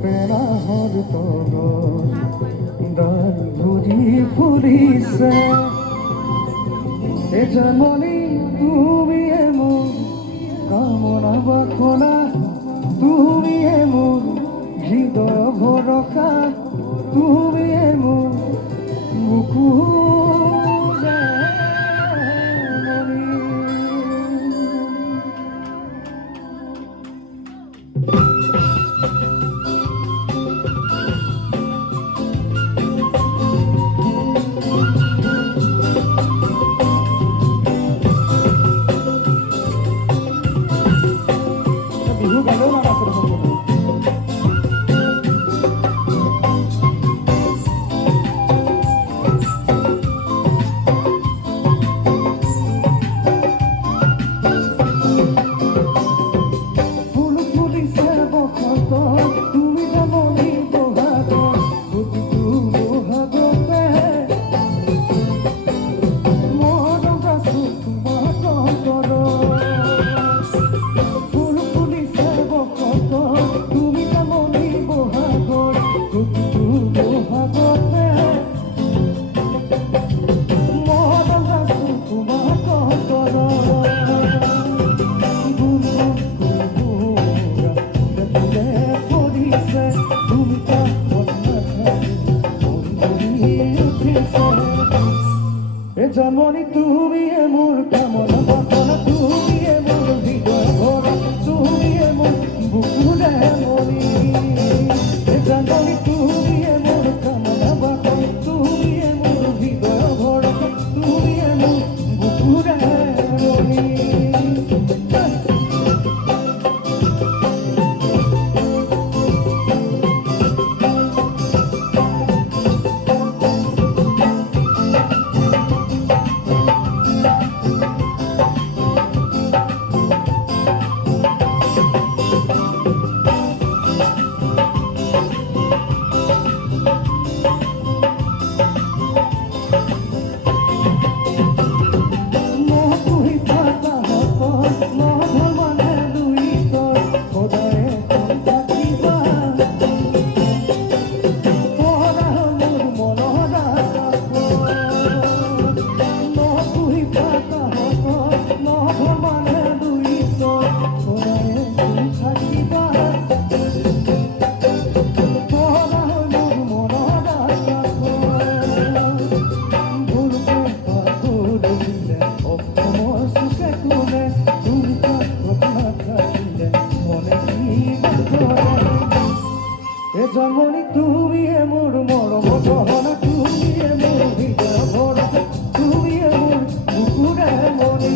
পেৰাহৰ তলত ডাল ঘূৰি ফুৰিছে এজননী তুমিয়ে মোৰ কামনা বাসনা তুমিয়ে মোৰ হৃদয় ভৰসা তুমিয়ে মোৰ বুকুৰ মণি বিহু গালেও মান আছে জন্মনি তুমিয়ে মোৰ কামনা বাসনা তুমিয়ে মোৰ হৃদয় ভৰা তুমিয়ে মোৰ বুকুৰে মণি জন্মনি তুমিয়ে মোৰ কামনা বাসনা তুমিয়ে মোৰ হৃদয় ভৰা তুমিয়ে মোৰ বুকুৰে মণি জন্মনি তুমিয়ে মোৰ মৰম গহনা তুমিয়ে মোৰ হৃদয় ভৰা তুমিয়ে মোৰ বুকুৰে মণি